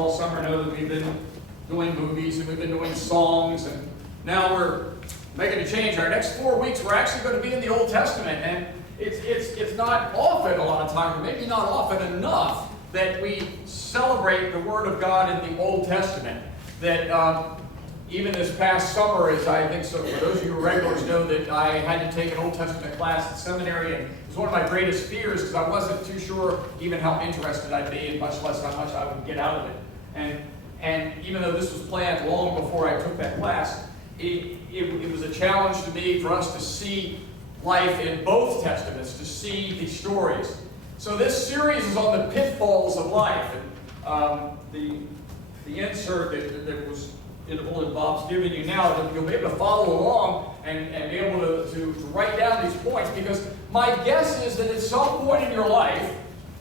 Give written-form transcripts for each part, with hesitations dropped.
all summer know that we've been doing movies and we've been doing songs, and now we're making a change. Our next 4 weeks, we're actually going to be in the Old Testament, and it's not often, a lot of times, or maybe not often enough, that we celebrate the Word of God in the Old Testament. That even this past summer, as I think so, for those of you who are regulars know that I had to take an Old Testament class at seminary, and it was one of my greatest fears because I wasn't too sure even how interested I'd be, and much less how much I would get out of it. And even though this was planned long before I took that class, it was a challenge to me for us to see life in both Testaments, to see these stories. So this series is on the pitfalls of life. And the insert that was in the bulletin Bob's giving you now, that you'll be able to follow along and be able to write down these points, because my guess is that at some point in your life,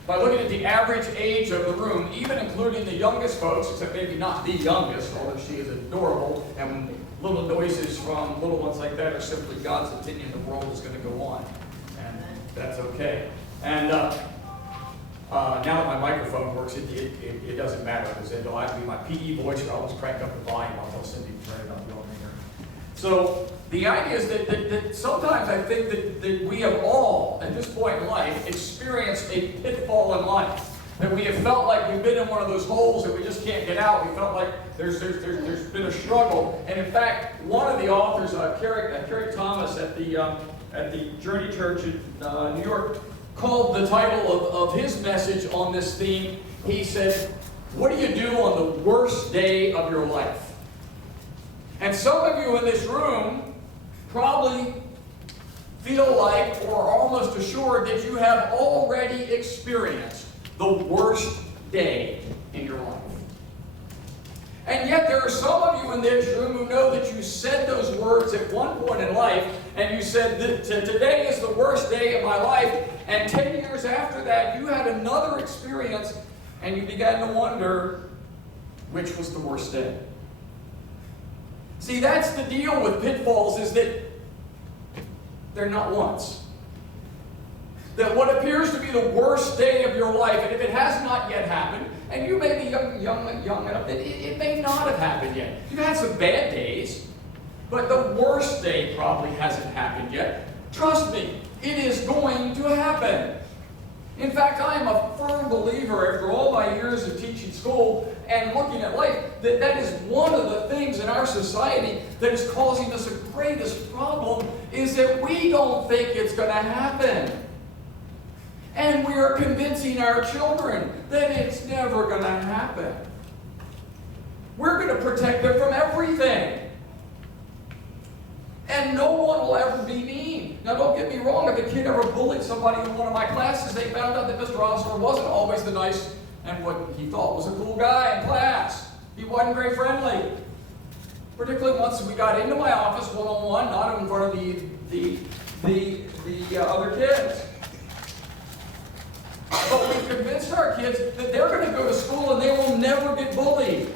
by looking at the average age of the room, even including the youngest folks, except maybe not the youngest, although she is adorable, and little noises from little ones like that are simply God's opinion the world is going to go on. And that's okay. And now that my microphone works, it doesn't matter, because it'll either be my PE voice or I'll just crank up the volume. I'll tell Cindy to turn it up. So the idea is that sometimes I think that we have all, at this point in life, experienced a pitfall in life. That we have felt like we've been in one of those holes that we just can't get out. We felt like there's been a struggle. And in fact, one of the authors, Carrie Thomas at the Journey Church in New York, called the title of his message on this theme, he said, "What do you do on the worst day of your life?" And some of you in this room probably feel like, or are almost assured, that you have already experienced the worst day in your life. And yet there are some of you in this room who know that you said those words at one point in life, and you said that today is the worst day of my life, and 10 years after that you had another experience, and you began to wonder which was the worst day. See, that's the deal with pitfalls, is that they're not once. That what appears to be the worst day of your life, and if it has not yet happened, and you may be young enough that it may not have happened yet. You've had some bad days, but the worst day probably hasn't happened yet. Trust me, it is going to happen. In fact, I am a firm believer, after all my years of teaching school and looking at life, that is one of the things in our society that is causing us the greatest problem, is that we don't think it's going to happen. And we are convincing our children that it's never going to happen. We're going to protect them from everything. And no one will ever be mean. Now, don't get me wrong. If a kid ever bullied somebody in one of my classes, they found out that Mr. Osler wasn't always the nice and what he thought was a cool guy in class. He wasn't very friendly. Particularly once we got into my office one-on-one, not in front of the other kids. But we've convinced our kids that they're going to go to school and they will never get bullied.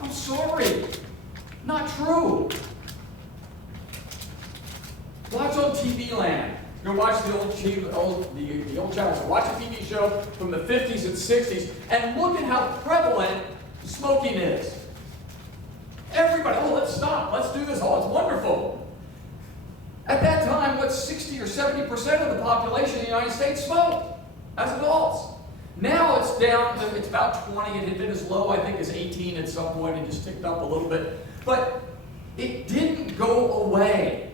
I'm sorry. Not true. Watch on TV Land. Go watch the old channels. Watch a TV show from the 50s and 60s and look at how prevalent smoking is. Everybody, let's stop. Let's do this. Oh, it's wonderful. At that time, 60 or 70% of the population in the United States smoked as adults. Now it's down to, it's about 20. It had been as low, I think, as 18 at some point. It just ticked up a little bit. But it didn't go away.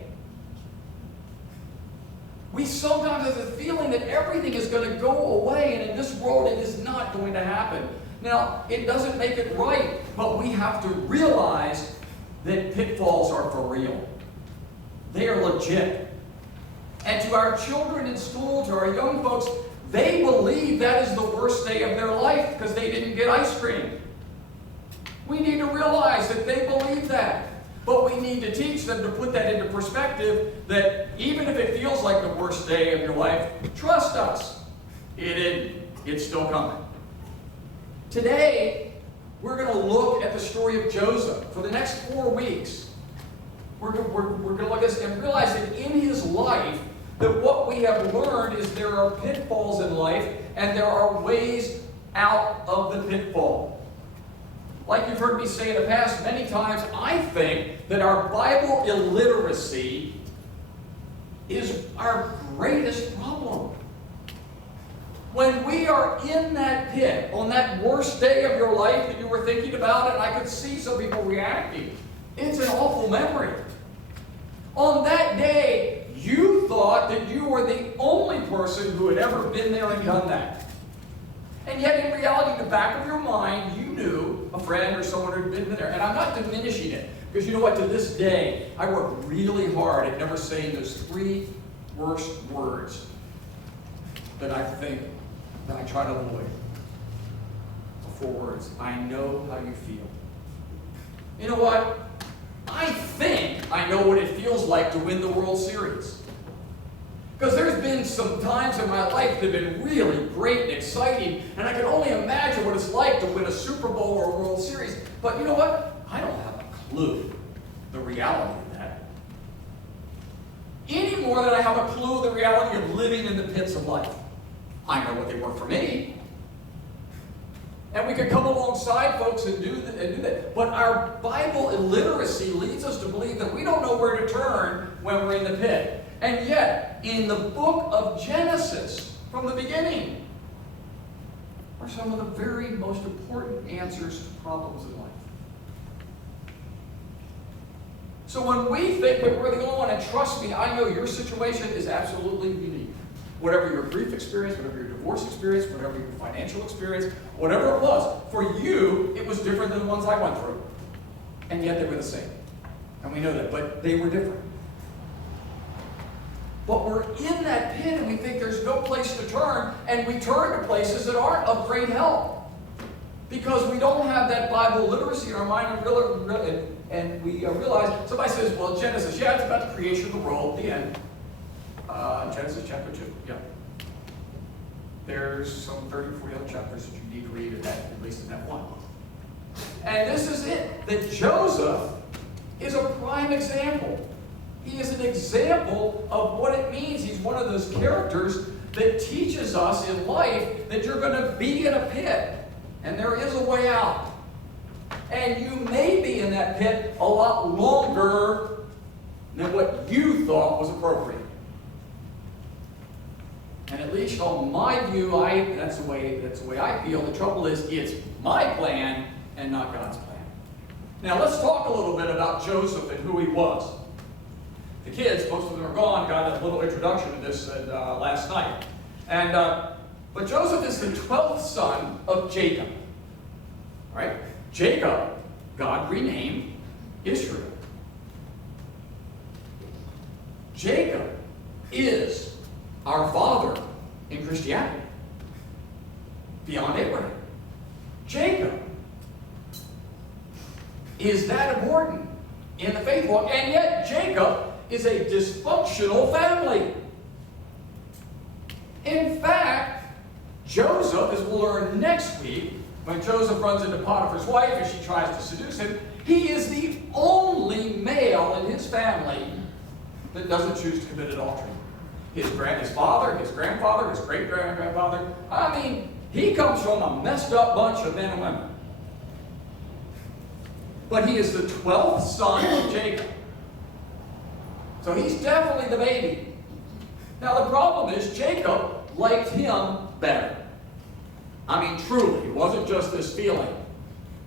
We sometimes have the feeling that everything is going to go away, and in this world it is not going to happen. Now, it doesn't make it right, but we have to realize that pitfalls are for real. They are legit. And to our children in school, to our young folks, they believe that is the worst day of their life because they didn't get ice cream. We need to realize that they believe that. But we need to teach them to put that into perspective, that even if it feels like the worst day of your life, trust us, it's still coming. Today, we're going to look at the story of Joseph. For the next 4 weeks, we're going to look at this and realize that in his life, that what we have learned is there are pitfalls in life, and there are ways out of the pitfall. Like you've heard me say in the past many times, I think that our Bible illiteracy is our greatest problem. When we are in that pit, on that worst day of your life that you were thinking about it, and I could see some people reacting, it's an awful memory. On that day, you thought that you were the only person who had ever been there and done that. And yet, in reality, in the back of your mind, you knew a friend or someone who had been there. And I'm not diminishing it, because you know what? To this day, I work really hard at never saying those 3 worst words that I think that I try to avoid. The 4 words. I know how you feel. You know what? I think I know what it feels like to win the World Series. Because there's been some times in my life that have been really great and exciting, and I can only imagine what it's like to win a Super Bowl or a World Series. But you know what? I don't have a clue the reality of that. Any more than I have a clue the reality of living in the pits of life. I know what they were for me. And we could come alongside folks and do that. But our Bible illiteracy leads us to believe that we don't know where to turn when we're in the pit. And yet, in the book of Genesis, from the beginning, are some of the very most important answers to problems in life. So when we think that we're the only one, and trust me, I know your situation is absolutely unique. Whatever your grief experience, whatever your divorce experience, whatever your financial experience, whatever it was, for you, it was different than the ones I went through. And yet they were the same. And we know that, but they were different. But we're in that pit and we think there's no place to turn, and we turn to places that aren't of great help. Because we don't have that Bible literacy in our mind, and we realize, somebody says, well, Genesis, yeah, it's about the creation of the world, the end. Genesis chapter 2, yeah. There's some 30 or 40 other chapters that you need to read, at least in that one. And this is it, that Joseph is a prime example. He is an example of what it means. He's one of those characters that teaches us in life that you're going to be in a pit, and there is a way out. And you may be in that pit a lot longer than what you thought was appropriate. And at least on my view, that's the way I feel. The trouble is, it's my plan and not God's plan. Now let's talk a little bit about Joseph and who he was. The kids, most of them are gone, got a little introduction to this last night. And but Joseph is the 12th son of Jacob. All right? Jacob, God renamed Israel. Jacob is our father in Christianity, beyond Abraham. Jacob is that important in the faith walk, and yet Jacob is a dysfunctional family. In fact, Joseph, as we'll learn next week, when Joseph runs into Potiphar's wife and she tries to seduce him, he is the only male in his family that doesn't choose to commit adultery. His father, his grandfather, his great-grandfather, I mean, he comes from a messed up bunch of men and women. But he is the 12th son of Jacob. So he's definitely the baby. Now the problem is Jacob liked him better. I mean, truly. It wasn't just this feeling.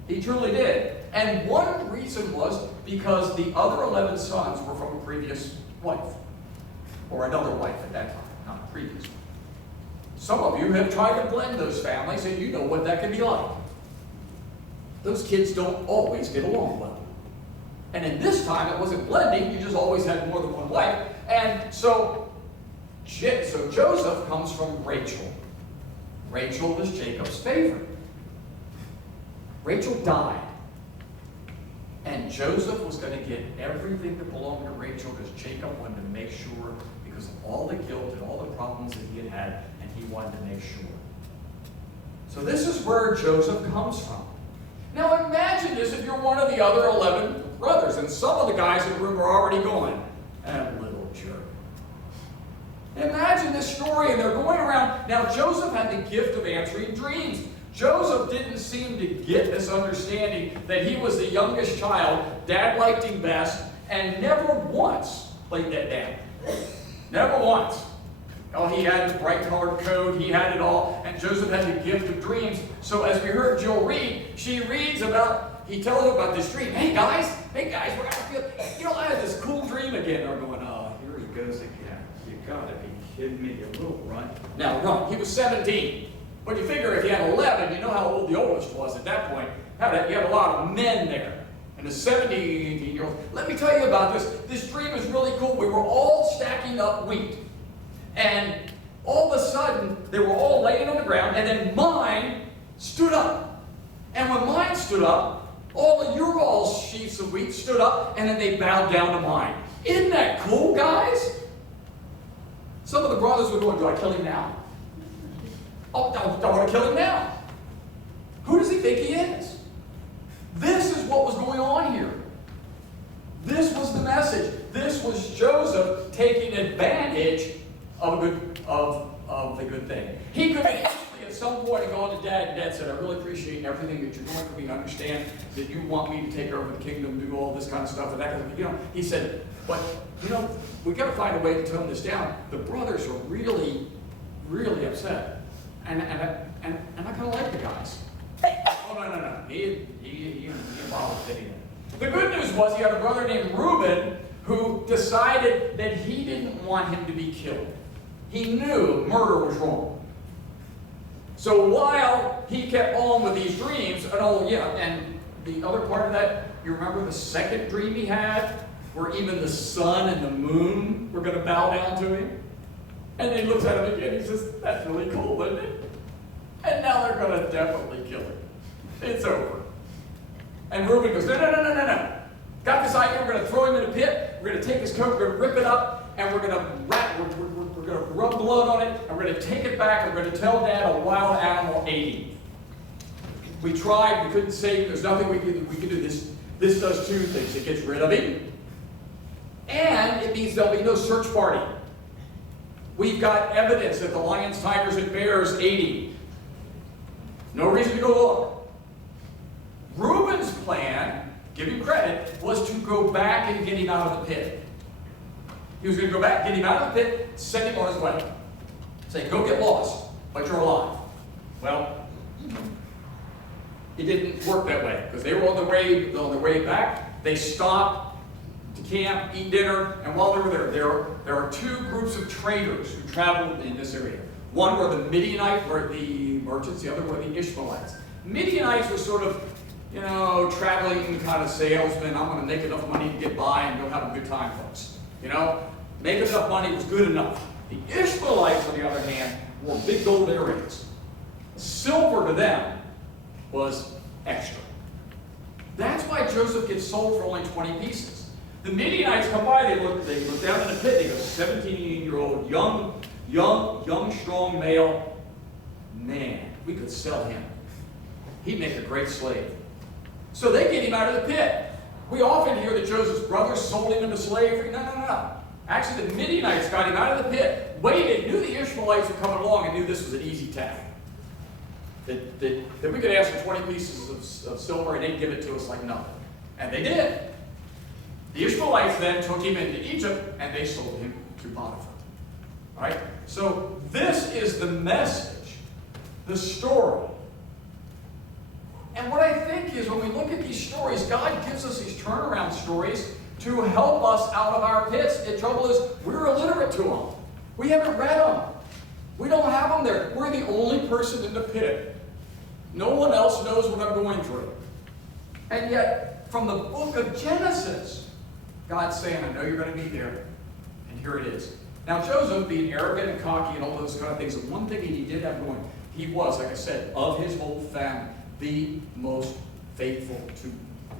He truly did. And one reason was because the other 11 sons were from a previous wife. Or another wife at that time, not a previous one. Some of you have tried to blend those families, and you know what that can be like. Those kids don't always get along well. And in this time, it wasn't blending, you just always had more than one wife. And so Joseph comes from Rachel. Rachel was Jacob's favorite. Rachel died. And Joseph was going to get everything that belonged to Rachel because Jacob wanted to make sure, because of all the guilt and all the problems that he had had, and he wanted to make sure. So this is where Joseph comes from. Now imagine this if you're one of the other 11 brothers, and some of the guys in the room are already going, that little jerk. Imagine this story, and they're going around. Now Joseph had the gift of answering dreams. Joseph didn't seem to get this understanding that he was the youngest child, Dad liked him best, and never once played that down. Never once. Oh, he had the bright-colored coat, he had it all, and Joseph had the gift of dreams. So as we heard Jill read, he tells her about this dream. Hey guys, we're gonna feel, I had this cool dream again. They're going, oh, here he goes again. You gotta be kidding me, you little runt. Now, run, he was 17. But you figure if you had 11, you know how old the oldest was at that point. You had a lot of men there. And the 17-year-old, let me tell you about this. This dream is really cool. We were all stacking up wheat. And all of a sudden, they were all laying on the ground, and then mine stood up. And when mine stood up, all of your all's sheaves of wheat stood up, and then they bowed down to mine. Isn't that cool, guys? Some of the brothers were going, do I kill him now? Oh, don't want to kill him now. Who does he think he is? This is what was going on here. This was the message. This was Joseph taking advantage of the good thing. He could have at some point gone to Dad, and Dad said, I really appreciate everything that you're doing for me. I understand that you want me to take over the kingdom, do all this kind of stuff, and that kind of, he said, but, we got to find a way to tone this down. The brothers are really, really upset. And I kind of like the guys. Oh, no. He involved anything. The good news was he had a brother named Reuben who decided that he didn't want him to be killed. He knew murder was wrong. So while he kept on with these dreams, and the other part of that, you remember the second dream he had, where even the sun and the moon were going to bow down to him? And then he looks at him again, he says, that's really cool, isn't it? And now they're going to definitely kill him. It's over. And Reuben goes, no. Got this idea, we're going to throw him in a pit, we're going to take his coat, we're going to rip it up, and we're going to rub blood on it, and we're going to take it back, and we're going to tell Dad a wild animal ate him. We tried, we couldn't save him, there's nothing we can do. This does two things. It gets rid of him, and it means there'll be no search party. We've got evidence that the lions, tigers, and bears ate him. No reason to go look. Reuben's plan, give him credit, was to go back and get him out of the pit. He was going to go back, get him out of the pit, send him on his way. Say, go get lost, but you're alive. Well, it didn't work that way, because they were on the way back. They stopped to camp, eat dinner, and while they were there are two groups of traders who traveled in this area. One were the Midianites, were the merchants, the other were the Ishmaelites. Midianites were sort of, traveling kind of salesmen. I'm going to make enough money to get by and go have a good time, folks. Make enough money was good enough. The Ishmaelites, on the other hand, wore big gold earrings. Silver to them was extra. That's why Joseph gets sold for only 20 pieces. The Midianites come by, they look down in the pit, they go, 17-year-old, young, strong male. Man, we could sell him. He'd make a great slave. So they get him out of the pit. We often hear that Joseph's brothers sold him into slavery. No. Actually, the Midianites got him out of the pit, waited, knew the Ishmaelites were coming along, and knew this was an easy task. That we could ask for 20 pieces of silver and they'd give it to us like nothing. And they did. The Ishmaelites then took him into Egypt and they sold him to Potiphar. All right? So this is the message, the story. And what I think is when we look at these stories, God gives us these turnaround stories to help us out of our pits. The trouble is, we're illiterate to them. We haven't read them. We don't have them there. We're the only person in the pit. No one else knows what I'm going through. And yet, from the book of Genesis, God's saying, I know you're going to be there. And here it is. Now, Joseph, being arrogant and cocky and all those kind of things, the one thing he did have going, he was, like I said, of his whole family, the most faithful to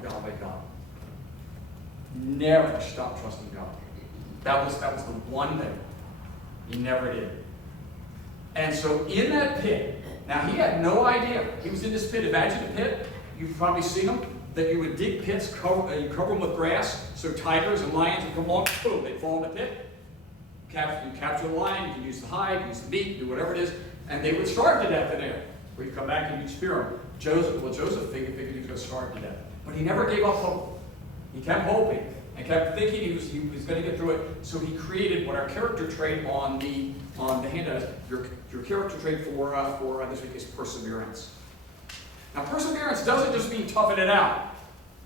Yahweh God. Never stopped trusting God. That was the one thing. He never did. And so in that pit, now he had no idea. He was in this pit. Imagine a pit. You've probably seen them. That you would dig pits, you cover them with grass, so tigers and lions would come along, boom, they'd fall in the pit. You capture the lion, you can use the hide, use the meat, do whatever it is, and they would starve to death in there. We'd come back and you'd spear him. Joseph figured he was going to starve to death. But he never gave up hope. He kept hoping and kept thinking he was going to get through it. So he created what our character trait on the handout is. Your character trait for this week is perseverance. Now, perseverance doesn't just mean toughing it out.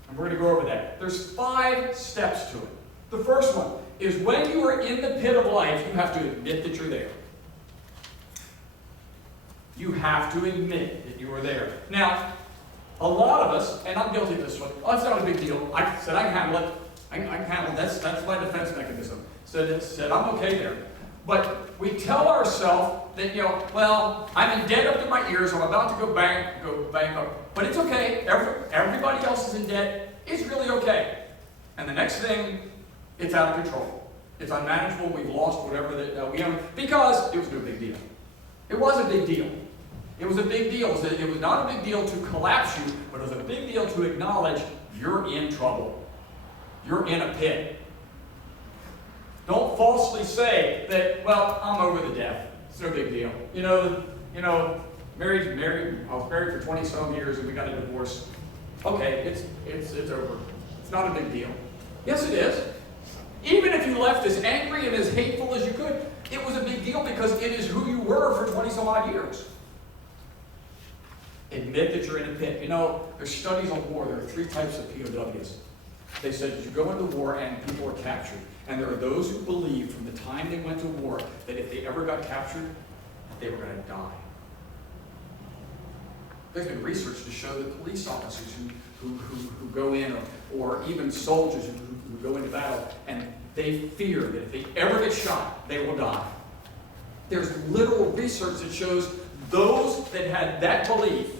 And we're going to go over that. There's 5 steps to it. The first one is when you are in the pit of life, you have to admit that you're there. You have to admit that you are there. Now, a lot of us, and I'm guilty of this one, oh, it's not a big deal. I said I can handle it. I can handle it. That's my defense mechanism. Said I'm okay there. But we tell ourselves that, well, I'm in debt up to my ears. I'm about to go bankrupt. But it's okay. Everybody else is in debt. It's really okay. And the next thing, it's out of control. It's unmanageable. We've lost whatever that we own because it was no big deal. It was a big deal. It was a big deal. It was not a big deal to collapse you, but it was a big deal to acknowledge you're in trouble. You're in a pit. Don't falsely say that, well, I'm over the death. It's no big deal. Married. I was married for 20-some years and we got a divorce. Okay, it's over. It's not a big deal. Yes, it is. Even if you left as angry and as hateful as you could, it was a big deal because it is who you were for 20-some-odd years. Admit that you're in a pit. There's studies on war. There are 3 types of POWs. They said that you go into war and people are captured. And there are those who believe from the time they went to war that if they ever got captured, they were going to die. There's been research to show that police officers who go in, or even soldiers who go into battle, and they fear that if they ever get shot, they will die. There's literal research that shows those that had that belief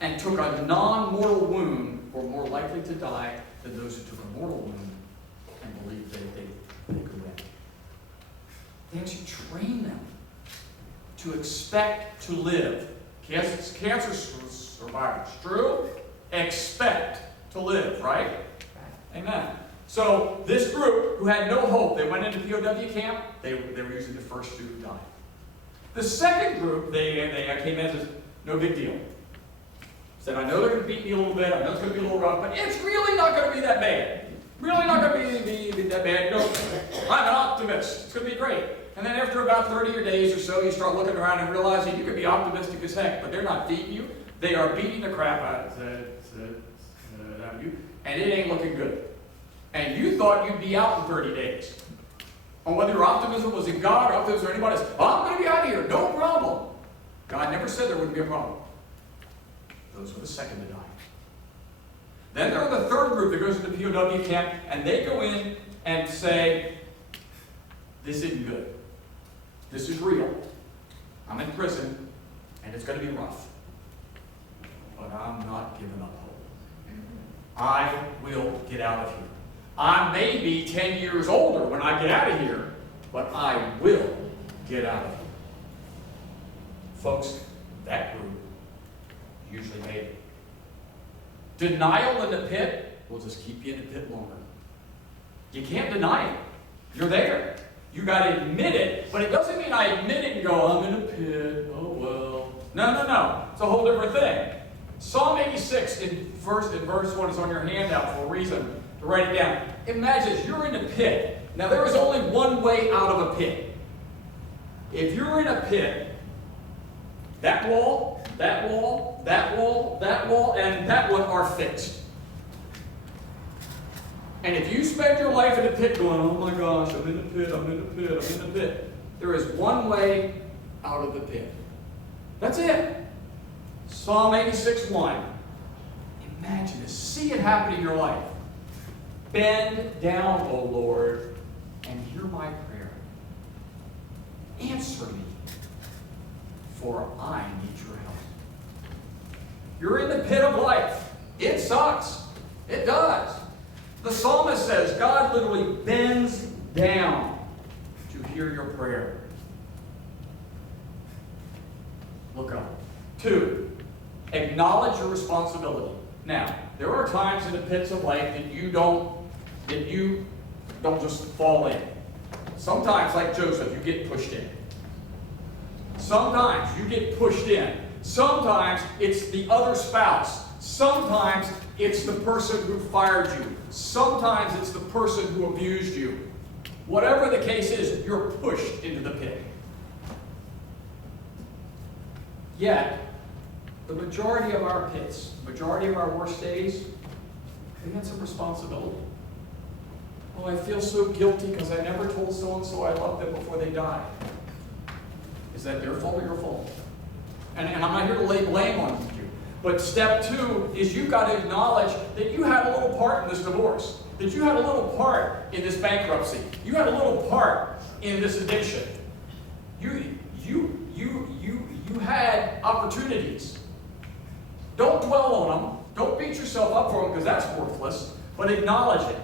and took a non-mortal wound were more likely to die than those who took a mortal wound and believed that they could win. They actually train them to expect to live. Cancer survivors, true? Expect to live, right? Amen. So this group who had no hope, they went into POW camp, they were usually the first to die. The second group, they came in as no big deal. Said, I know they're going to beat me a little bit, I know it's going to be a little rough, but it's really not going to be that bad. Really not going to be that bad. I'm an optimist. It's going to be great. And then after about 30 days or so, you start looking around and realizing you can be optimistic as heck, but they're not beating you. They are beating the crap out of you, and it ain't looking good. And you thought you'd be out in 30 days. On whether your optimism was in God or optimism or anybody else, I'm going to be out of here, no problem. God never said there wouldn't be a problem. Those were the second to die. Then there are the third group that goes to the POW camp, and they go in and say, this isn't good. This is real. I'm in prison, and it's going to be rough. But I'm not giving up hope. I will get out of here. I may be 10 years older when I get out of here, but I will get out of here. Folks, that group usually made it. Denial in the pit will just keep you in the pit longer. You can't deny it. You're there. You got to admit it, but it doesn't mean I admit it and go, I'm in a pit, oh well. No. It's a whole different thing. Psalm 86 in verse 1 is on your handout for a reason, to write it down. Imagine you're in a pit. Now there is only one way out of a pit. If you're in a pit, that wall, and that one are fixed. And if you spend your life in a pit going, oh my gosh, I'm in the pit, there is one way out of the pit. That's it. Psalm 86:1. Imagine this. See it happen in your life. Bend down, O Lord, and hear my prayer. Answer me, for I need your help. You're in the pit of life. It sucks. It does. The psalmist says God literally bends down to hear your prayer. Look up. 2, acknowledge your responsibility. Now, there are times in the pits of life that you don't just fall in. Sometimes, like Joseph, you get pushed in. Sometimes you get pushed in. Sometimes it's the other spouse. Sometimes it's the person who fired you. Sometimes it's the person who abused you. Whatever the case is, you're pushed into the pit. Yet, the majority of our pits, the majority of our worst days, we had some responsibility. Oh, I feel so guilty because I never told so-and-so I loved them before they died. Is that their fault or your fault? And I'm not here to lay blame on you. But step 2 is you've got to acknowledge that you had a little part in this divorce. That you had a little part in this bankruptcy. You had a little part in this addiction. You had opportunities. Don't dwell on them. Don't beat yourself up for them because that's worthless. But acknowledge it.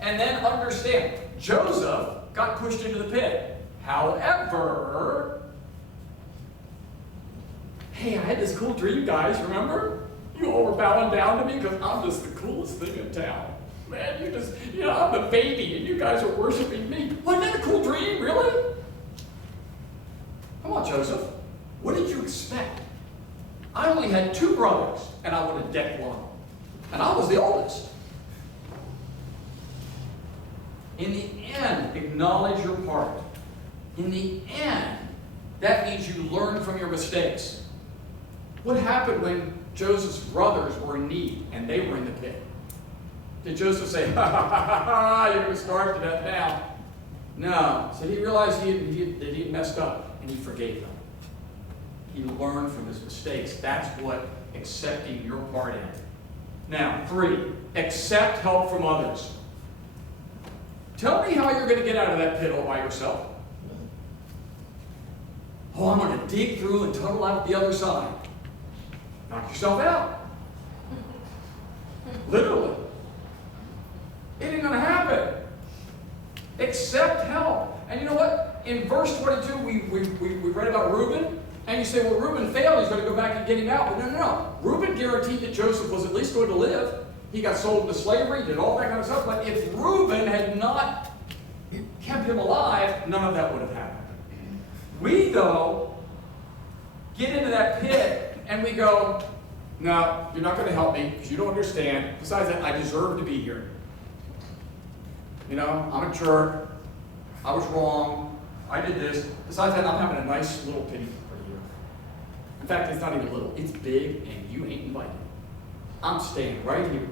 And then understand, Joseph got pushed into the pit. However, hey, I had this cool dream, guys, remember? You all were bowing down to me because I'm just the coolest thing in town. Man, I'm the baby and you guys are worshiping me. Wasn't that a cool dream, really? Come on, Joseph. What did you expect? I only had 2 brothers and I would have decked one. And I was the oldest. In the end, acknowledge your part. In the end, that means you learn from your mistakes. What happened when Joseph's brothers were in need and they were in the pit? Did Joseph say, ha ha ha ha ha, you're going to starve to death now? No. So he realized that he had messed up and he forgave them. He learned from his mistakes. That's what accepting your part in. Now, 3, accept help from others. Tell me how you're going to get out of that pit all by yourself. Oh, I'm going to dig through and tunnel out the other side. Knock yourself out. Literally. It ain't going to happen. Accept help. And you know what? In verse 22, we read about Reuben. And you say, well, Reuben failed. He's going to go back and get him out. But no. Reuben guaranteed that Joseph was at least going to live. He got sold into slavery, did all that kind of stuff. But if Reuben had not kept him alive, none of that would have happened. We, though, get into that pit and we go, no, you're not going to help me because you don't understand. Besides that, I deserve to be here. You know, I'm a jerk. I was wrong. I did this. Besides that, I'm having a nice little pity for you. In fact, it's not even little. It's big and you ain't invited. I'm staying right here.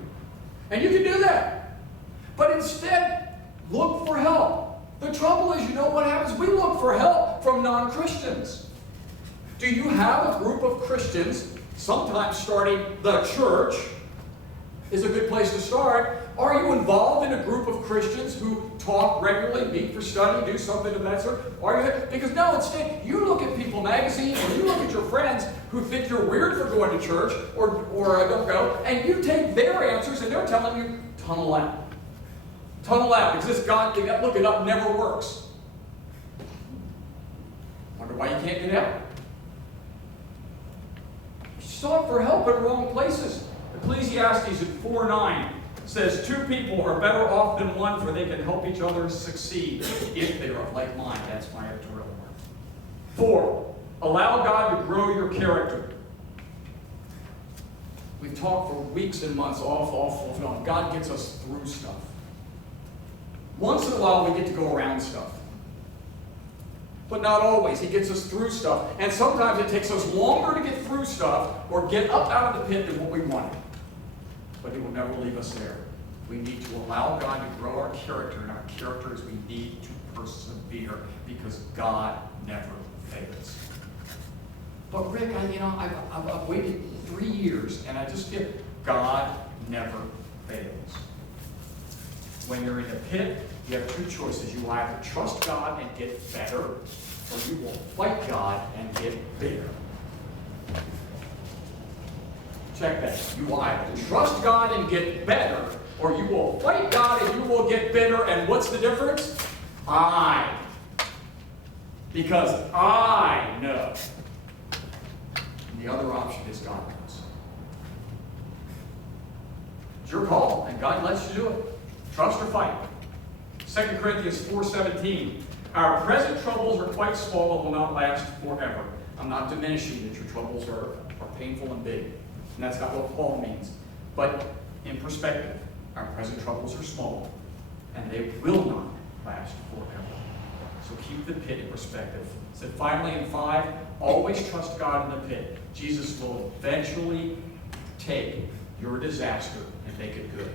And you can do that. But instead, look for help. The trouble is, you know what happens? We look for help from non-Christians. Do you have a group of Christians, sometimes starting the church is a good place to start? Are you involved in a group of Christians who talk regularly, meet for study, do something of that sort? Are you? Because no, instead, you look at People magazine or you look at your friends who think you're weird for going to church or don't go, and you take their answers and they're telling you, tunnel out. Tunnel out, because this God, look it up, never works. Wonder why you can't get out. You sought for help in the wrong places. Ecclesiastes in 4:9 says, 2 people are better off than one, for they can help each other succeed if they are of like mind. That's my editorial word. 4, allow God to grow your character. We've talked for weeks and months off and on. God gets us through stuff. Once in a while, we get to go around stuff. But not always. He gets us through stuff. And sometimes it takes us longer to get through stuff or get up out of the pit than what we wanted. But he will never leave us there. We need to allow God to grow our character, and our character is we need to persevere because God never fails. But Rick, I've waited 3 years, and I just feel God never fails. When you're in a pit, you have 2 choices. You will either trust God and get better, or you will fight God and get bigger. Check that. You will either trust God and get better, or you will fight God and you will get bitter. And what's the difference? Because I know. And the other option is God knows. It's your call, and God lets you do it. Trust or fight. 2 Corinthians 4:17. Our present troubles are quite small and will not last forever. I'm not diminishing that your troubles are painful and big. And that's not what Paul means. But in perspective, our present troubles are small, and they will not last forever. So keep the pit in perspective. So finally, in 5, always trust God in the pit. Jesus will eventually take your disaster and make it good.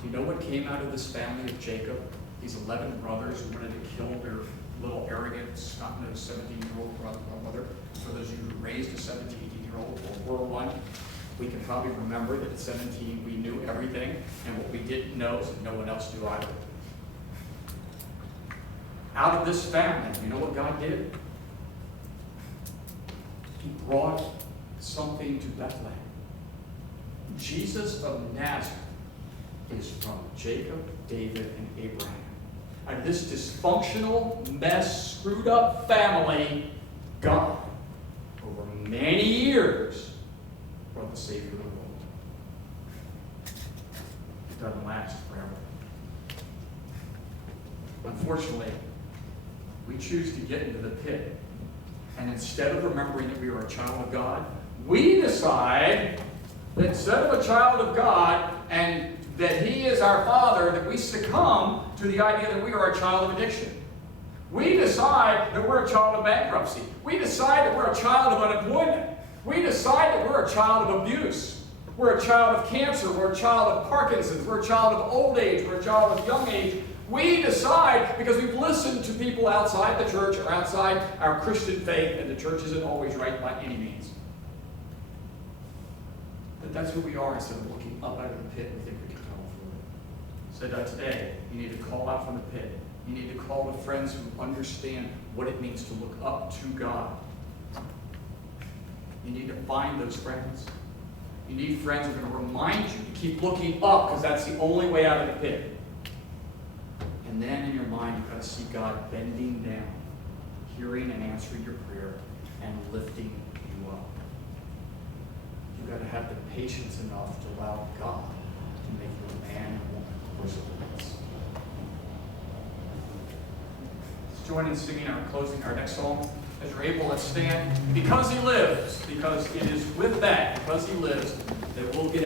Do you know what came out of this family of Jacob? These 11 brothers who wanted to kill their little arrogant, snot-nosed 17-year-old brother. For those of you who raised a 17, 18-year-old or were one, we can probably remember that at 17 we knew everything, and what we didn't know is that no one else knew either. Out of this family, you know what God did? He brought something to Bethlehem. Jesus of Nazareth is from Jacob, David, and Abraham. Out of this dysfunctional, mess, screwed up family, God, over many years, brought the Savior of the world. It doesn't last forever. Unfortunately, we choose to get into the pit, and instead of remembering that we are a child of God, we decide that instead of a child of God and that He is our Father, that we succumb to the idea that we are a child of addiction. We decide that we're a child of bankruptcy. We decide that we're a child of unemployment. We decide that we're a child of abuse. We're a child of cancer. We're a child of Parkinson's. We're a child of old age. We're a child of young age. We decide because we've listened to people outside the church or outside our Christian faith, and the church isn't always right by any means. But that's who we are. Instead of looking up out of the pit, we think we can tunnel through it. So that today, you need to call out from the pit. You need to call the friends who understand what it means to look up to God. You need to find those friends. You need friends who are going to remind you to keep looking up, because that's the only way out of the pit. And then in your mind, you've got to see God bending down, hearing and answering your prayer, and lifting you up. You've got to have the patience enough to allow God to make you a man and woman of perseverance. Let's join in singing our closing, our next song. As you're able, let's stand. Because He lives, because it is with that, because He lives, that we'll get